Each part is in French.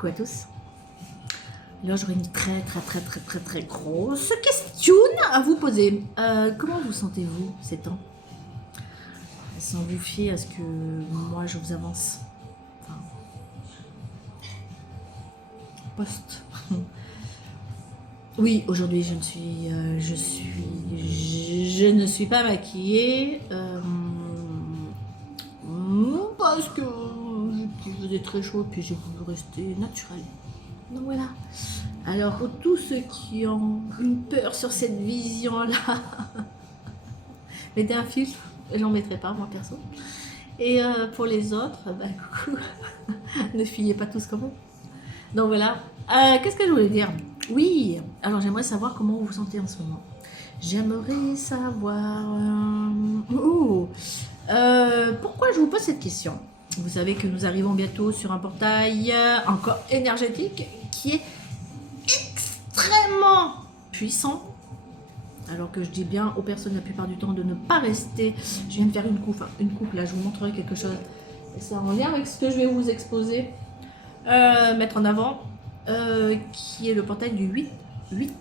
coucou à tous. Là, j'aurais une très grosse question à vous poser. Comment vous sentez-vous ces temps? Sans vous fier à ce que moi je vous avance. Enfin, poste. Oui, aujourd'hui je ne suis pas maquillée parce que il faisait très chaud puis j'ai voulu rester naturelle. Donc voilà. Alors pour tous ceux qui ont une peur sur cette vision-là, mettez un filtre, j'en mettrai pas moi perso. Et pour les autres, bah coucou, ne fuyez pas tous comme moi. Donc voilà. Qu'est-ce que je voulais dire? Oui, alors j'aimerais savoir comment vous vous sentez en ce moment. J'aimerais savoir... pourquoi je vous pose cette question? Vous savez que nous arrivons bientôt sur un portail encore énergétique qui est extrêmement puissant. Alors que je dis bien aux personnes la plupart du temps de ne pas rester. Je viens de faire une coupe là, je vous montrerai quelque chose. Et c'est en lien avec ce que je vais vous exposer, mettre en avant, qui est le portail du 8.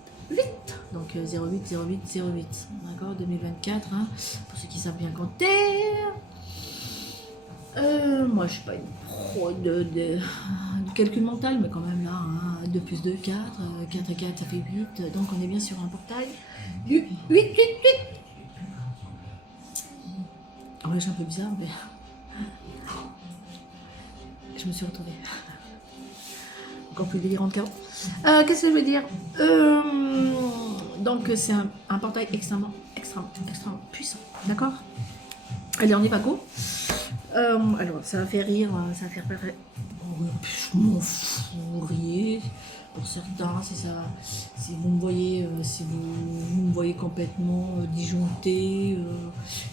Donc 08, d'accord, 2024, hein, pour ceux qui savent bien compter. Moi je suis pas une pro de calcul mental, mais quand même là, hein, 2 plus 2, 4, 4 et 4 ça fait 8, donc on est bien sur un portail du 8. Ouais, je suis un peu bizarre, mais je me suis retrouvée. Encore plus délirante qu'avant. Qu'est-ce que je veux dire? Donc c'est un portail extrêmement puissant, d'accord? Allez, on y va, go. Alors ça va faire rire, ça va faire peur. Je m'en fous, riez. Pour certains, si vous me voyez, si vous me voyez complètement disjoncté,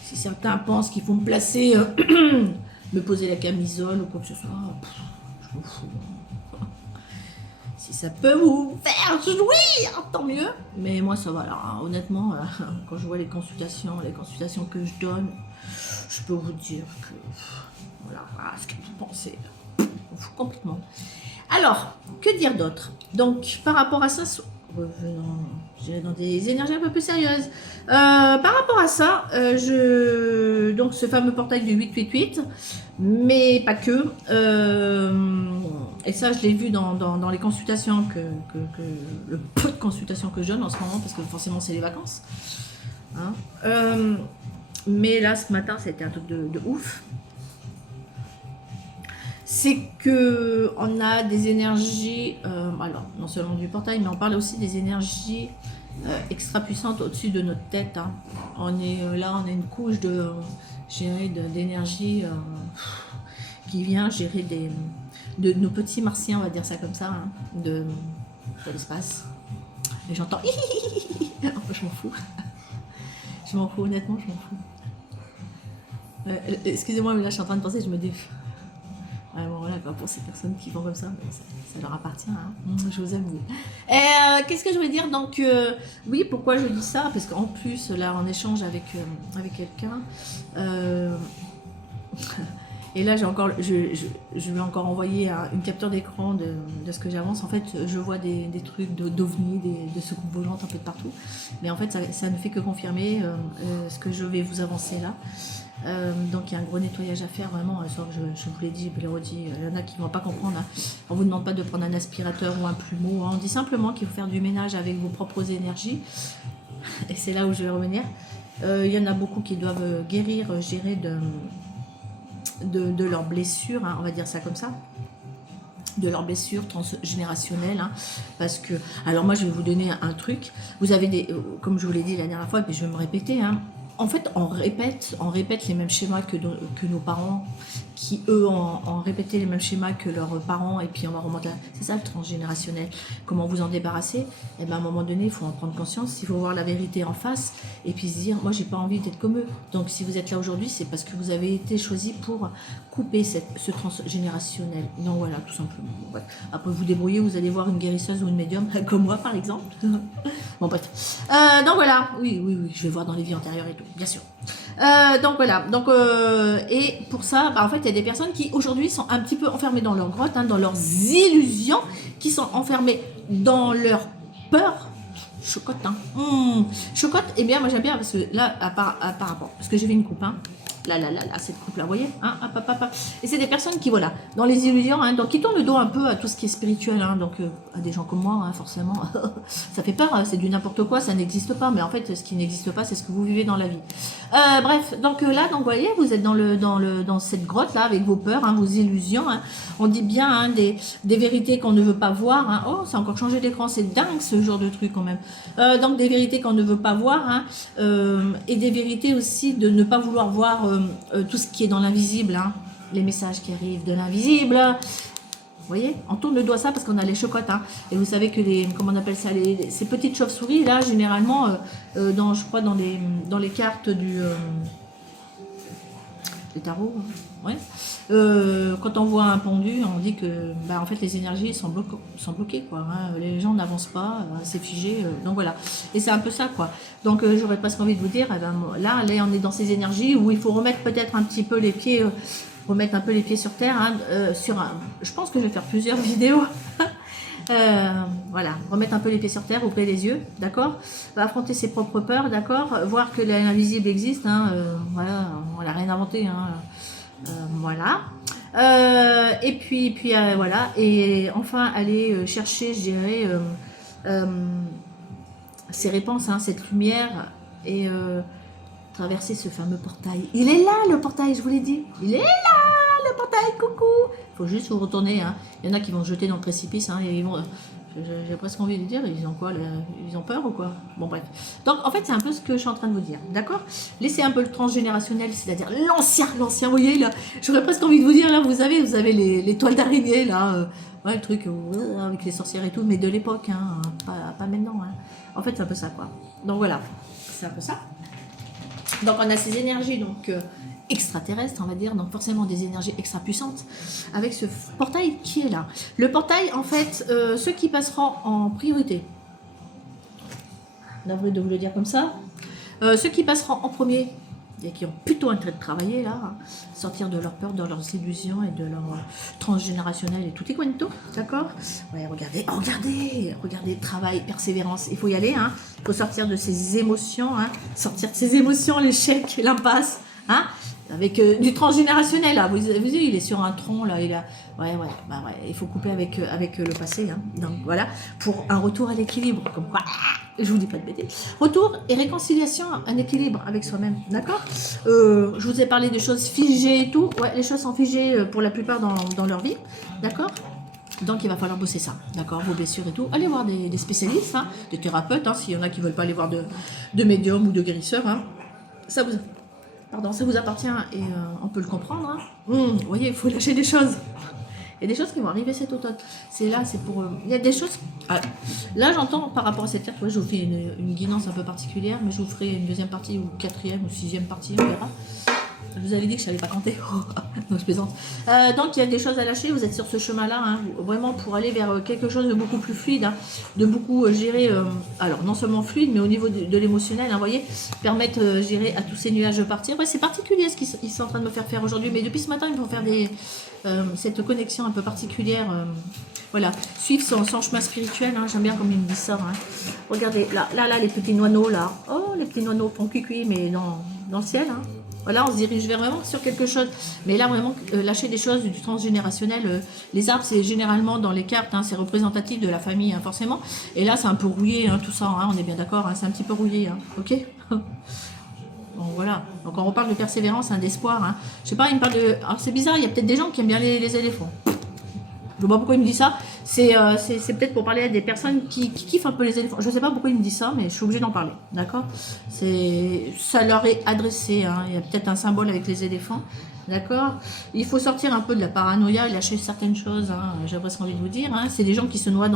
si certains pensent qu'il faut me placer, me poser la camisole ou quoi que ce soit, je m'en fous. Si ça peut vous faire jouir, tant mieux. Mais moi ça va là, hein. Honnêtement, quand je vois les consultations que je donne, je peux vous dire que voilà ce que vous pensez, on fout complètement. Alors, que dire d'autre? Donc, par rapport à ça, revenons dans des énergies un peu plus sérieuses. Par rapport à ça, donc ce fameux portail du 888, mais pas que. Et ça, je l'ai vu dans les consultations le peu de consultations que je donne en ce moment, parce que forcément c'est les vacances. Hein. Mais là, ce matin, c'était un truc de ouf. C'est que on a des énergies, alors non seulement du portail, mais on parle aussi des énergies extra puissantes au-dessus de notre tête. Hein. On est là, on a une couche d'énergie qui vient gérer de nos petits martiens, on va dire ça comme ça, hein, de l'espace. Et j'entends je m'en fous. Je m'en fous, honnêtement, je m'en fous. Excusez-moi, mais là je suis en train de penser, je me dis. Bon, voilà, pour ces personnes qui font comme ça, ça leur appartient. Hein. Je vous aime, vous. Qu'est-ce que je veux dire? Donc, oui, pourquoi je dis ça? Parce qu'en plus, là, en échange avec quelqu'un, et là, je lui ai encore envoyé une capture d'écran de ce que j'avance. En fait, je vois des trucs d'ovnis, de soucoupes volantes un peu de partout. Mais en fait, ça ne fait que confirmer ce que je vais vous avancer là. Donc il y a un gros nettoyage à faire vraiment, je vous l'ai dit, je l'ai redit, il y en a qui ne vont pas comprendre, hein. On ne vous demande pas de prendre un aspirateur ou un plumeau, hein. On dit simplement qu'il faut faire du ménage avec vos propres énergies, et c'est là où je vais revenir. Il y en a beaucoup qui doivent guérir, gérer de leurs blessures, hein, on va dire ça comme ça, de leurs blessures transgénérationnelles, hein, parce que, alors moi je vais vous donner un truc, vous avez comme je vous l'ai dit la dernière fois, et puis je vais me répéter, hein. En fait, on répète les mêmes schémas que nos parents, qui eux ont répété les mêmes schémas que leurs parents, et puis on va remonter. C'est ça le transgénérationnel. Comment vous en débarrasser? Et ben à un moment donné, il faut en prendre conscience, il faut voir la vérité en face, et puis se dire, moi j'ai pas envie d'être comme eux. Donc si vous êtes là aujourd'hui, c'est parce que vous avez été choisi pour couper ce transgénérationnel. Donc voilà, tout simplement. Ouais. Après vous débrouillez, vous allez voir une guérisseuse ou une médium, comme moi par exemple. Bon bref. Donc voilà, oui, je vais voir dans les vies antérieures et tout, bien sûr. Donc voilà, donc, et pour ça, bah, en fait, il y a des personnes qui aujourd'hui sont un petit peu enfermées dans leur grotte, hein, dans leurs illusions, qui sont enfermées dans leur peur. Chocotte, hein. Chocotte, eh bien, moi j'aime bien parce que là, par rapport, parce que j'ai fait une coupe, hein. Là, cette coupe-là, vous voyez, hein, hop, hop, hop, hop. Et c'est des personnes qui, voilà, dans les illusions, hein, donc qui tournent le dos un peu à tout ce qui est spirituel, hein, donc à des gens comme moi, hein, forcément, ça fait peur, hein, c'est du n'importe quoi, ça n'existe pas, mais en fait, ce qui n'existe pas, c'est ce que vous vivez dans la vie. Bref, donc là, donc, vous voyez, vous êtes dans cette grotte-là, avec vos peurs, hein, vos illusions, hein. On dit bien hein, des vérités qu'on ne veut pas voir, hein. Oh, ça a encore changé d'écran, c'est dingue ce genre de truc quand même. Donc des vérités qu'on ne veut pas voir, hein, et des vérités aussi de ne pas vouloir voir tout ce qui est dans l'invisible, hein, les messages qui arrivent de l'invisible. Vous voyez, on tourne le doigt ça parce qu'on a les chocottes, hein, et vous savez que les, comment on appelle ça, ces petites chauves-souris là, généralement, je crois dans les cartes du tarot, hein, ouais. Quand on voit un pendu, on dit que bah, en fait les énergies sont bloquées quoi, hein. Les gens n'avancent pas, c'est figé, donc voilà. Et c'est un peu ça quoi. Donc j'aurais presque envie de vous dire, là on est dans ces énergies où il faut remettre peut-être un petit peu les pieds, remettre un peu les pieds sur terre, hein, je pense que je vais faire plusieurs vidéos. Voilà, remettre un peu les pieds sur terre, ouvrir les yeux, d'accord, affronter ses propres peurs, d'accord, voir que l'invisible existe, hein, voilà, on n'a rien inventé, hein, voilà. Et puis voilà, et enfin aller chercher, je dirais, ces réponses, hein, cette lumière, et traverser ce fameux portail. Il est là le portail, je vous l'ai dit, il est là le portail, coucou. Il faut juste vous retourner, hein. Il y en a qui vont se jeter dans le précipice, hein, et ils vont... J'ai presque envie de dire, ils ont quoi, ils ont peur ou quoi? Bon bref. Donc en fait c'est un peu ce que je suis en train de vous dire, d'accord? Laissez un peu le transgénérationnel, c'est-à-dire l'ancien, vous voyez là, j'aurais presque envie de vous dire là, vous avez les toiles d'araignée là, ouais, le truc avec les sorcières et tout, mais de l'époque, hein, pas maintenant, hein. En fait c'est un peu ça quoi. Donc voilà, c'est un peu ça. Donc on a ces énergies donc extraterrestres, on va dire, donc forcément des énergies extra puissantes, avec ce portail qui est là. Le portail, en fait, ceux qui passeront en priorité, navré de vous le dire comme ça, ceux qui passeront en premier, et qui ont plutôt intérêt de travailler là, hein, sortir de leur peur, de leurs illusions et de leur transgénérationnel et tout est quanto, d'accord? Ouais, regardez, travail, persévérance, il faut y aller, hein, il faut sortir de ses émotions, hein, sortir de ses émotions, l'échec, l'impasse, hein, avec du transgénérationnel là, vous savez, il est sur un tronc là, il a, ouais, il faut couper avec le passé, hein, donc voilà, pour un retour à l'équilibre, comme quoi, je vous dis pas de bêtises, retour et réconciliation, un équilibre avec soi-même, d'accord. Je vous ai parlé des choses figées et tout, ouais, les choses sont figées pour la plupart dans leur vie, d'accord. Donc il va falloir bosser ça, d'accord, vos blessures et tout. Allez voir des spécialistes, hein, des thérapeutes, hein, s'il y en a qui veulent pas aller voir de médiums ou de guérisseurs, hein. Ça vous appartient et on peut le comprendre, hein. Vous voyez, il faut lâcher des choses. Il y a des choses qui vont arriver cet automne. C'est là, c'est pour... il y a des choses... Ah, là, j'entends par rapport à cette carte, ouais, je vous fais une guidance un peu particulière, mais je vous ferai une deuxième partie, ou quatrième, ou sixième partie, on verra. Je vous avais dit que je ne savais pas compter. Donc je plaisante. Donc il y a des choses à lâcher, vous êtes sur ce chemin-là, hein, vraiment pour aller vers quelque chose de beaucoup plus fluide, hein, de beaucoup gérer, alors non seulement fluide, mais au niveau de l'émotionnel, hein, vous voyez, permettre, gérer à tous ces nuages de partir. Ouais, c'est particulier ce qu'ils sont en train de me faire faire aujourd'hui, mais depuis ce matin, ils vont faire cette connexion un peu particulière. Voilà, suivre son chemin spirituel, hein, j'aime bien comme il me dit ça. Hein. Regardez, là, les petits noineaux, là. Oh, les petits noineaux font cuicui, mais dans le ciel, hein. Voilà, on se dirige vraiment sur quelque chose. Mais là, vraiment, lâcher des choses du transgénérationnel. Les arbres, c'est généralement dans les cartes, hein, c'est représentatif de la famille, hein, forcément. Et là, c'est un peu rouillé, hein, tout ça, hein, on est bien d'accord, hein, c'est un petit peu rouillé, hein, ok. Bon, voilà. Donc, on reparle de persévérance, hein, d'espoir. Hein. Je sais pas, il me parle de... Alors, c'est bizarre, il y a peut-être des gens qui aiment bien les éléphants. Je ne sais pas pourquoi il me dit ça. C'est peut-être pour parler à des personnes qui kiffent un peu les éléphants. Je ne sais pas pourquoi il me dit ça, mais je suis obligée d'en parler. D'accord? Ça leur est adressé. Hein. Il y a peut-être un symbole avec les éléphants. D'accord? Il faut sortir un peu de la paranoïa et lâcher certaines choses. Hein. J'ai presque envie de vous dire. Hein. C'est des gens qui se noient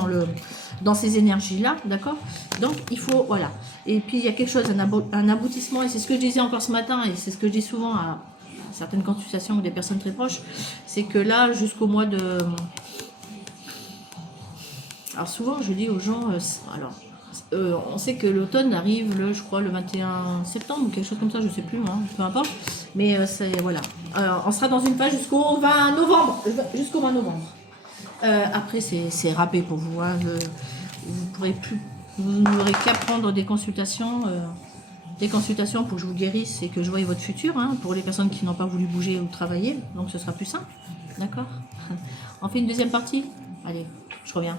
dans ces énergies-là. D'accord? Donc, il faut... Voilà. Et puis, il y a quelque chose, un aboutissement. Et c'est ce que je disais encore ce matin. Et c'est ce que je dis souvent à certaines consultations ou des personnes très proches. C'est que là, jusqu'au mois de... Alors souvent, je dis aux gens, alors On sait que l'automne arrive, je crois, le 21 septembre ou quelque chose comme ça, je sais plus, hein, peu importe. Mais voilà. On sera dans une phase jusqu'au 20 novembre. Jusqu'au 20 novembre. Après, c'est râpé pour vous. Hein, vous n'aurez qu'à prendre des consultations pour que je vous guérisse et que je voie votre futur. Hein, pour les personnes qui n'ont pas voulu bouger ou travailler. Donc, ce sera plus simple. D'accord. On fait une deuxième partie. Allez, je reviens.